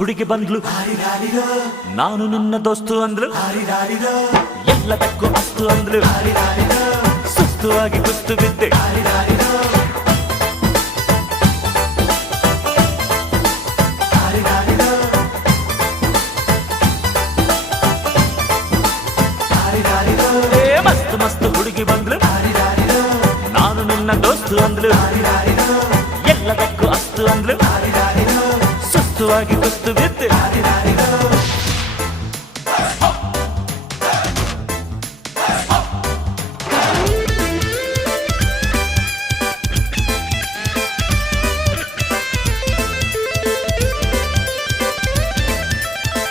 ಹುಡುಗಿ ಬಂದ್ಲು, ನಾನು ನಿನ್ನ ದೋಸ್ತು ಅಂದ್ಲು, ಎಲ್ಲದಕ್ಕೂ ಅಸ್ತು ಅಂದ್ಲು, ಸುಸ್ತುವಾಗಿ ಕುಸ್ತು ಬಿದ್ದೆ. ಮಸ್ತ್ ಮಸ್ತ್ ಹುಡುಗಿ ಬಂದ್ಲು, ನಾನು ನಿನ್ನ ದೋಸ್ತು ಅಂದ್ಲು, ಎಲ್ಲದಕ್ಕೂ ಅಸ್ತು ಅಂದ್ಲು, ಸುಸ್ತುವಾಗಿ ಕುಸ್ತು ಬಿದ್ದೆ.